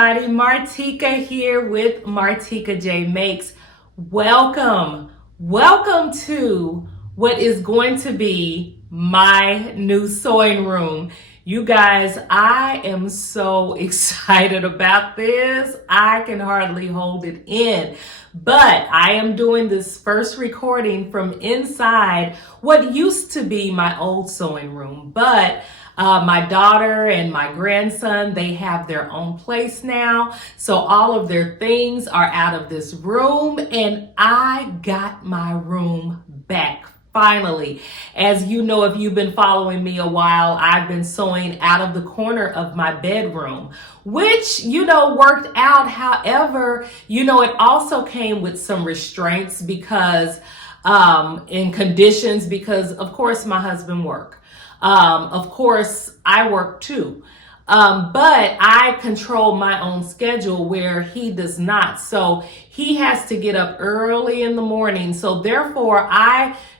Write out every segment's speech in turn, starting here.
everybody. Martika here with Martika J Makes. Welcome to what is going to be my new sewing room. You guys, I am so excited about this. I can hardly hold it in. But I am doing this first recording from inside what used to be my old sewing room. But my daughter and my grandson, they have their own place now. So all of their things are out of this room, and I got my room back. Finally, as you know, if you've been following me a while, I've been sewing out of the corner of my bedroom, which, worked out. However, it also came with some restraints because, in conditions, because of course my husband worked. Of course, I work too. But I control my own schedule where he does not. So he has to get up early in the morning. So therefore,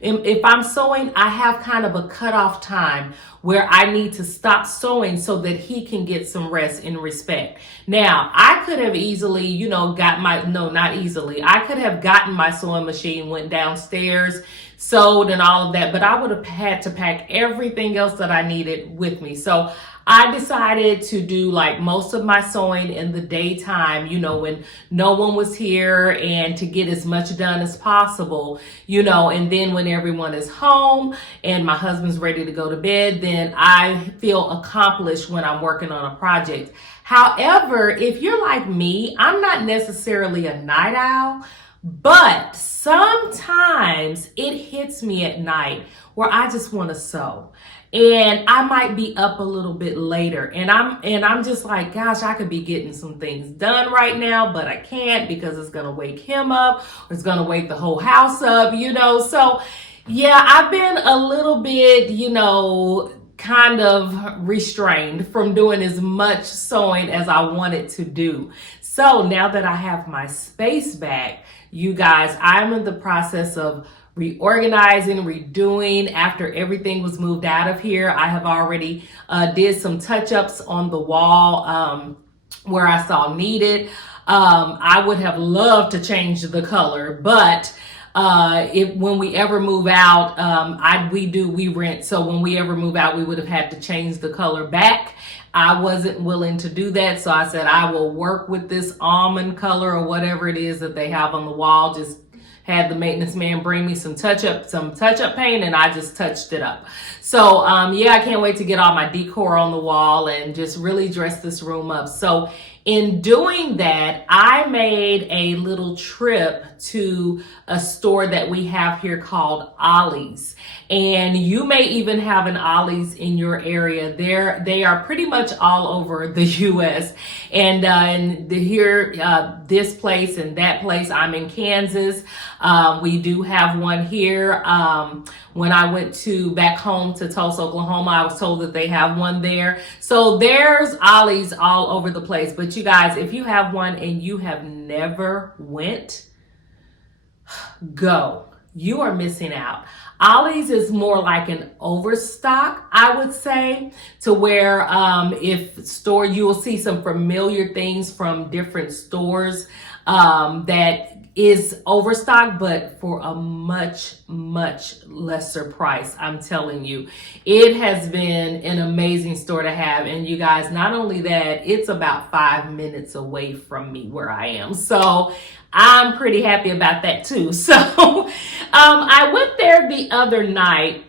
if I'm sewing, I have kind of a cutoff time where I need to stop sewing so that he can get some rest and respect. Now, I could have easily, I could have gotten my sewing machine, went downstairs, sewed and all of that, but I would have had to pack everything else that I needed with me. So I decided to do like most of my sewing in the daytime, when no one was here, and to get as much done as possible, and then when everyone is home and my husband's ready to go to bed, then I feel accomplished when I'm working on a project. However, if you're like me, I'm not necessarily a night owl, but sometimes it hits me at night where I just want to sew. And I might be up a little bit later, and I'm just like, gosh, I could be getting some things done right now, but I can't because it's gonna wake him up, or it's gonna wake the whole house up, So yeah, I've been a little bit, kind of restrained from doing as much sewing as I wanted to do. So now that I have my space back, you guys, I'm in the process of reorganizing, redoing. After everything was moved out of here, I have already did some touch-ups on the wall where I saw needed. I would have loved to change the color, but when we ever move out, we rent. So when we ever move out, we would have had to change the color back. I wasn't willing to do that. So I said, I will work with this almond color or whatever it is that they have on the wall. Just had the maintenance man bring me some touch-up paint, and I just touched it up. So yeah, I can't wait to get all my decor on the wall and just really dress this room up. So in doing that, I made a little trip to a store that we have here called OLLIE'S. And you may even have an OLLIE'S in your area. They are pretty much all over the U.S. And here, this place and that place. I'm in Kansas. We do have one here. When I went back home to Tulsa, Oklahoma, I was told that they have one there. So there's OLLIE'S all over the place. But you guys, if you have one and you have never went, go. You are missing out. OLLIE'S is more like an overstock, I would say, to where you will see some familiar things from different stores that is overstock, but for a much, much lesser price. I'm telling you, it has been an amazing store to have. And you guys, not only that, it's about 5 minutes away from me where I am. So I'm pretty happy about that too. So I went there the other night.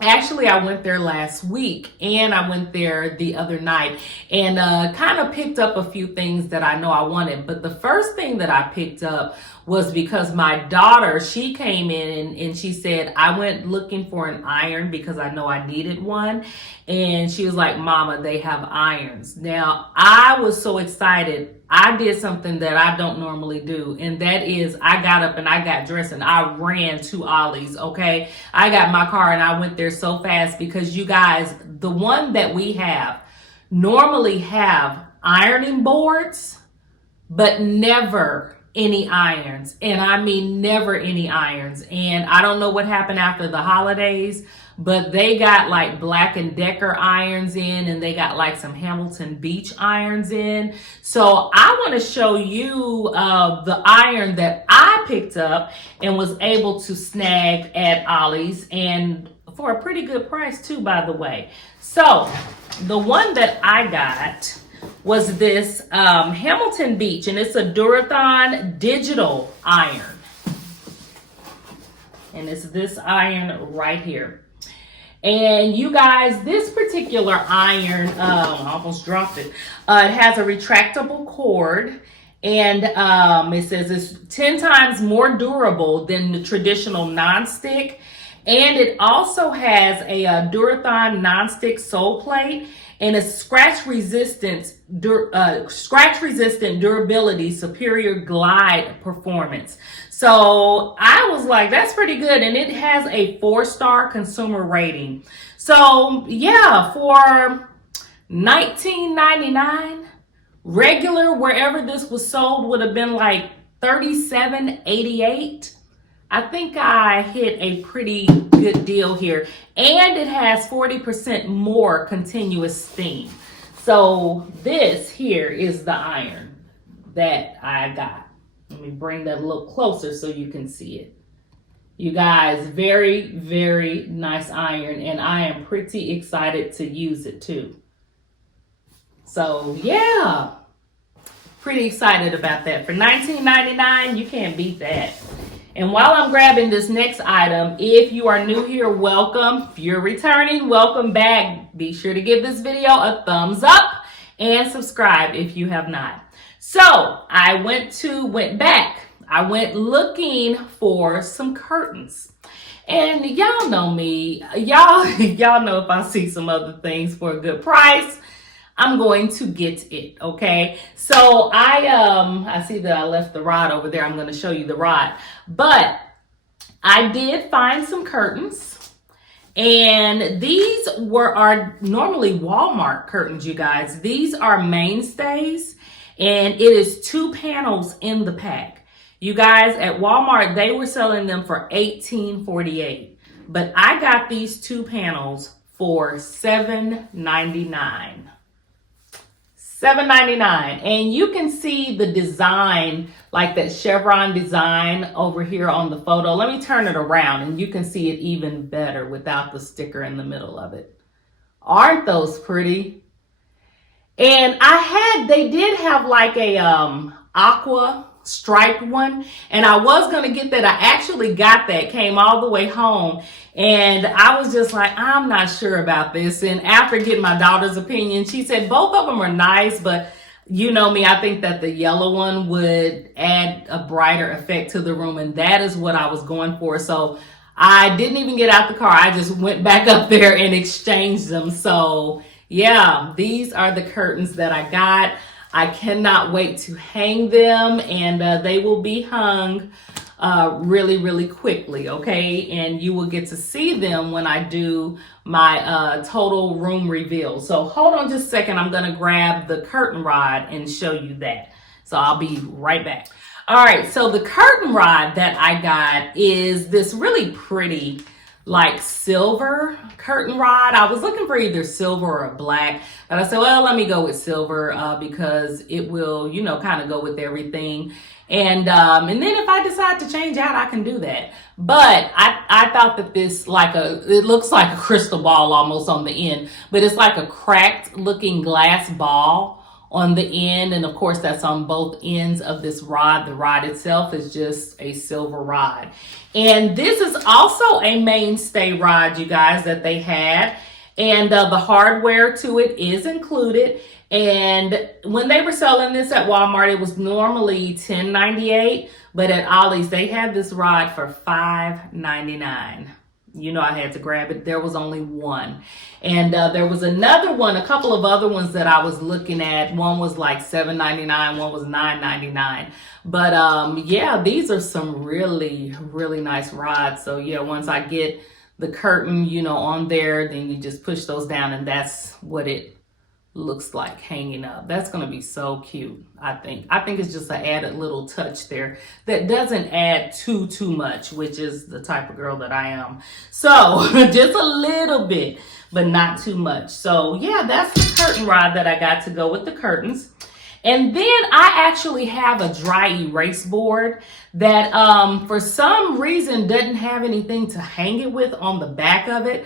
Actually, I went there last week, and I went there the other night and kind of picked up a few things that I know I wanted. But the first thing that I picked up was because my daughter, she came in and she said, I went looking for an iron because I know I needed one. And she was like, Mama, they have irons. Now, I was so excited. I did something that I don't normally do, and that is I got up and I got dressed and I ran to OLLIE'S, okay? I got my car and I went there so fast because you guys, the one that we have normally have ironing boards, but never any irons. And I mean, never any irons. And I don't know what happened after the holidays, but they got like Black & Decker irons in, and they got like some Hamilton Beach irons in. So I want to show you the iron that I picked up and was able to snag at Ollie's, and for a pretty good price too, by the way. So the one that I got was this Hamilton Beach, and it's a Durathon digital iron. And it's this iron right here. And you guys, this particular iron, I almost dropped it. It has a retractable cord, and it says it's 10 times more durable than the traditional nonstick. And it also has a Durathon nonstick sole plate and a scratch resistant durability, superior glide performance. So I was like, that's pretty good. And it has a 4-star consumer rating. So yeah, for $19.99, regular, wherever this was sold, would have been like $37.88. I think I hit a pretty good deal here. And it has 40% more continuous steam. So this here is the iron that I got. Let me bring that a little closer so you can see it. You guys, very, very nice iron, and I am pretty excited to use it too. So yeah, pretty excited about that. For $19.99, you can't beat that. And while I'm grabbing this next item, if you are new here, welcome. If you're returning, welcome back. Be sure to give this video a thumbs up and subscribe if you have not. So I went back. I went looking for some curtains. And y'all know me. Y'all know if I see some other things for a good price, I'm going to get it, okay? So I see that I left the rod over there. I'm going to show you the rod. But I did find some curtains. And these are normally Walmart curtains, you guys. These are mainstays. And it is 2 panels in the pack. You guys, at Walmart, they were selling them for $18.48. But I got these 2 panels for $7.99. $7.99. And you can see the design, like that chevron design over here on the photo. Let me turn it around and you can see it even better without the sticker in the middle of it. Aren't those pretty? And they did have like a aqua striped one, and I was gonna get that. I actually got that, came all the way home, and I was just like, I'm not sure about this. And after getting my daughter's opinion, she said both of them are nice, but you know me, I think that the yellow one would add a brighter effect to the room, and that is what I was going for. So I didn't even get out the car. I just went back up there and exchanged them. So yeah, these are the curtains that I got. I cannot wait to hang them, and they will be hung really, really quickly, okay? And you will get to see them when I do my total room reveal. So hold on just a second. I'm going to grab the curtain rod and show you that. So I'll be right back. All right, so the curtain rod that I got is this really pretty, like silver curtain rod. I was looking for either silver or black, but I said, well, let me go with silver because it will, you know, kind of go with everything. And then if I decide to change out, I can do that. But I thought that this it looks like a crystal ball almost on the end, but it's like a cracked looking glass ball on the end. And of course that's on both ends of this rod. The rod itself is just a silver rod. And this is also a mainstay rod, you guys, that they had. And the hardware to it is included. And when they were selling this at Walmart, it was normally $10.98. But at Ollie's, they had this rod for $5.99. You know, I had to grab it. There was only one. And there was another one, a couple of other ones that I was looking at. One was like $7.99, one was $9.99. But yeah, these are some really, really nice rods. So yeah, once I get the curtain, you know, on there, then you just push those down and that's what it looks like hanging up. That's going to be so cute, I think. I think it's just an added little touch there that doesn't add too much, which is the type of girl that I am. So just a little bit, but not too much. So yeah, that's the curtain rod that I got to go with the curtains. And then I actually have a dry erase board that for some reason doesn't have anything to hang it with on the back of it.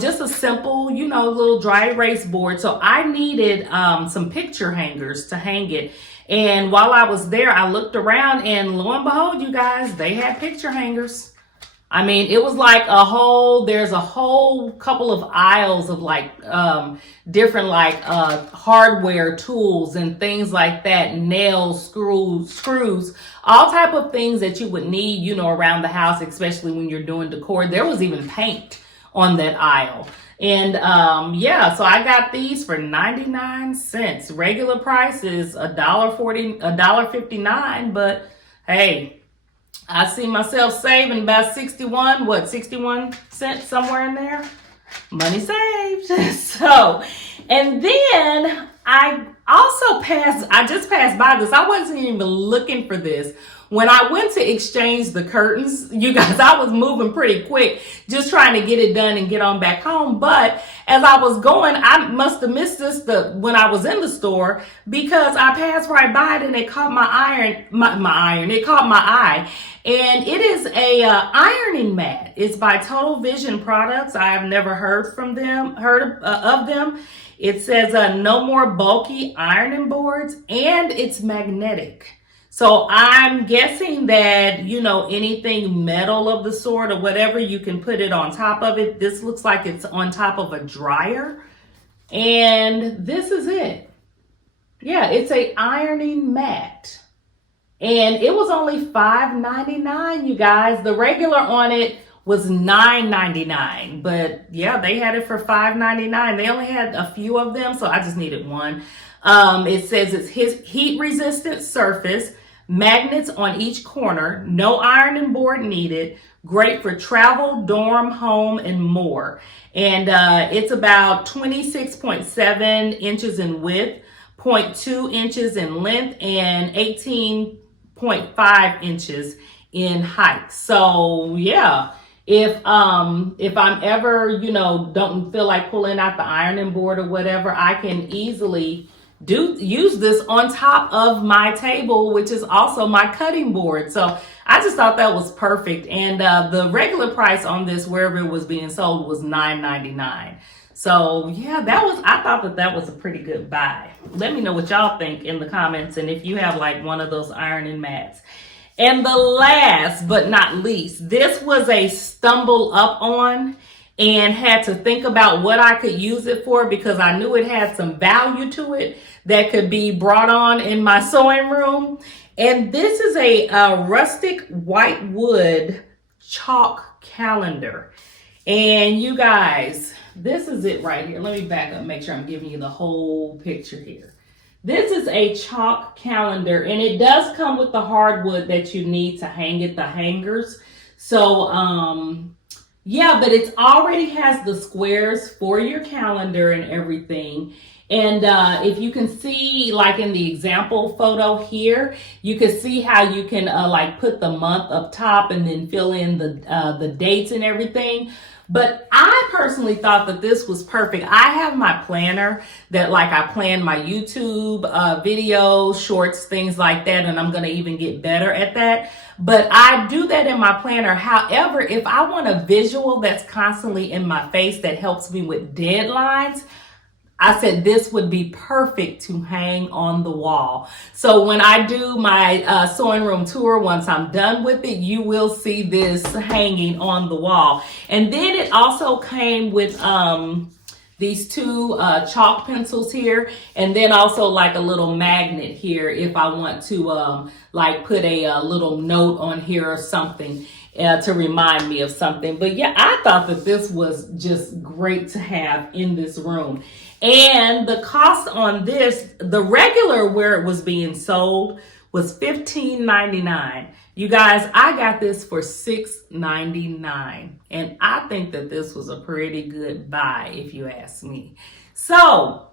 Just a simple, you know, little dry erase board. So I needed some picture hangers to hang it. And while I was there, I looked around and lo and behold, you guys, they had picture hangers. I mean, it was like there's a whole couple of aisles of like different like hardware tools and things like that, nails, screws, all type of things that you would need, you know, around the house, especially when you're doing decor. There was even paint on that aisle. And yeah, so I got these for 99 cents. Regular price is $1.59, but hey, I see myself saving about 61 cents, somewhere in there. Money saved. So, and then I just passed by this. I wasn't even looking for this. When I went to exchange the curtains, you guys, I was moving pretty quick, just trying to get it done and get on back home. But as I was going, I must have missed this when I was in the store, because I passed right by it and it caught it caught my eye. And it is a ironing mat. It's by Total Vision Products. I have never heard of them. It says no more bulky ironing boards, and it's magnetic. So I'm guessing that, you know, anything metal of the sort or whatever, you can put it on top of it. This looks like it's on top of a dryer. And this is it. Yeah, it's a ironing mat. And it was only $5.99, you guys. The regular on it was $9.99. But yeah, they had it for $5.99. They only had a few of them, so I just needed one. It says it's heat resistant surface, magnets on each corner, no ironing board needed, great for travel, dorm, home, and more. And it's about 26.7 inches in width, 0.2 inches in length, and 18.5 inches in height. So yeah, if I'm ever, you know, don't feel like pulling out the ironing board or whatever, I can easily use this on top of my table, which is also my cutting board. So I just thought that was perfect. And the regular price on this, wherever it was being sold, was $9.99. So yeah, I thought that was a pretty good buy. Let me know what y'all think in the comments, and if you have like one of those ironing mats. And the last but not least, this was a stumble up on, and had to think about what I could use it for, because I knew it had some value to it that could be brought on in my sewing room. And this is a rustic white wood chalk calendar. And you guys, this is it right here. Let me back up, make sure I'm giving you the whole picture here. This is a chalk calendar, and it does come with the hardwood that you need to hang it, the hangers. So, yeah, but it already has the squares for your calendar and everything. And if you can see, like in the example photo here, you can see how you can like put the month up top and then fill in the dates and everything. But I personally thought that this was perfect. I have my planner that like I plan my YouTube videos, shorts, things like that, and I'm going to even get better at that. But I do that in my planner. However, if I want a visual that's constantly in my face that helps me with deadlines, I said this would be perfect to hang on the wall. So when I do my sewing room tour, once I'm done with it, you will see this hanging on the wall. And then it also came with these two chalk pencils here, and then also like a little magnet here if I want to like put a little note on here or something to remind me of something. But yeah, I thought that this was just great to have in this room. And the cost on this, the regular where it was being sold, was $15.99. You guys, I got this for $6.99. And I think that this was a pretty good buy, if you ask me. So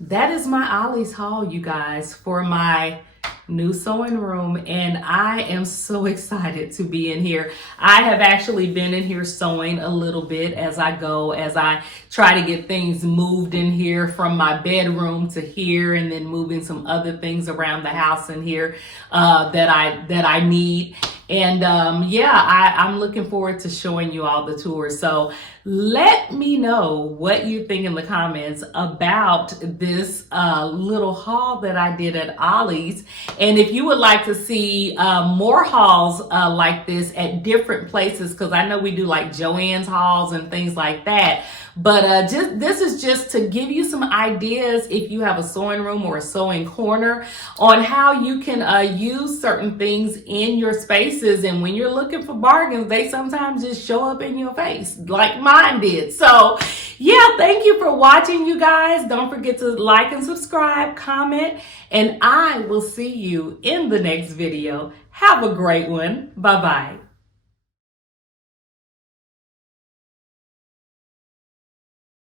that is my Ollie's haul, you guys, for my new sewing room, and I am so excited to be in here. I have actually been in here sewing a little bit as I go, as I try to get things moved in here from my bedroom to here, and then moving some other things around the house in here that I need. And I'm looking forward to showing you all the tours. So let me know what you think in the comments about this little haul that I did at Ollie's. And if you would like to see more hauls like this at different places, because I know we do like Joann's hauls and things like that. But this is just to give you some ideas if you have a sewing room or a sewing corner on how you can use certain things in your spaces. And when you're looking for bargains, they sometimes just show up in your face like mine did. So yeah, thank you for watching, you guys. Don't forget to like and subscribe, comment, and I will see you in the next video. Have a great one. Bye-bye.